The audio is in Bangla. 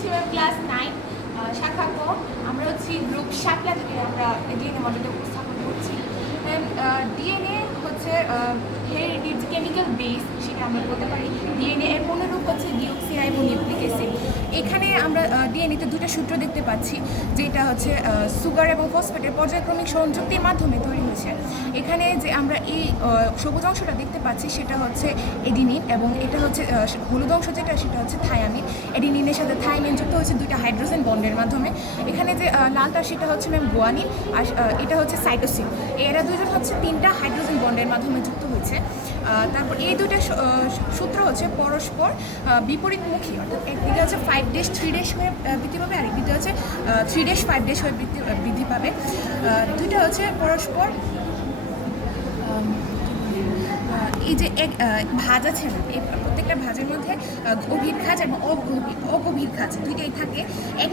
হচ্ছে ক্লাস 9 শাখা ক। আমরা হচ্ছে গ্রুপ 7 থেকে আমরা ডিএনএ মডেলটা উপস্থাপন করছি। ডিএনএ হচ্ছে হেরিডিটি যে কেমিক্যাল বেস, সেটা আমরা বলতে পারি। ডিএনএ এর পুনরূপ হচ্ছে ডিঅক্সিরাইবোনিউক্লিক অ্যাসিড। এখানে আমরা ডিএনএতে দুটো সূত্র দেখতে পাচ্ছি, যেটা হচ্ছে সুগার এবং ফসফেটের পর্যায়ক্রমিক সংযুক্তির মাধ্যমে তৈরি হয়েছে। এখানে যে আমরা এই সবুজ অংশটা দেখতে পাচ্ছি সেটা হচ্ছে এডিনিন, এবং এটা হচ্ছে হলুদ অংশ যেটা সেটা হচ্ছে থায়ামিন। এডিনিনের সাথে থায়ামিন যুক্ত হচ্ছে দুইটা হাইড্রোজেন বন্ডের মাধ্যমে। এখানে যে লালটা সেটা হচ্ছে গুয়ানিন, আর এটা হচ্ছে সাইটোসিন। এরা দুজন হচ্ছে তিনটা হাইড্রোজেন বন্ডের মাধ্যমে যুক্ত হয়েছে। তারপর এই দুইটা সূত্র হচ্ছে পরস্পর বিপরীতমুখী, অর্থাৎ একদিকে হচ্ছে 5' 3' হয়ে বৃদ্ধি পাবে, আর একদিকে হচ্ছে 3' 5' হয়ে বৃদ্ধি পাবে। দুইটা হচ্ছে পরস্পর এই যে এক ভাঁজ আছে না, এই প্রত্যেকটা ভাঁজের মধ্যে গভীর খাঁজ এবং অগভীর খাঁজ দুইটাই থাকে। এক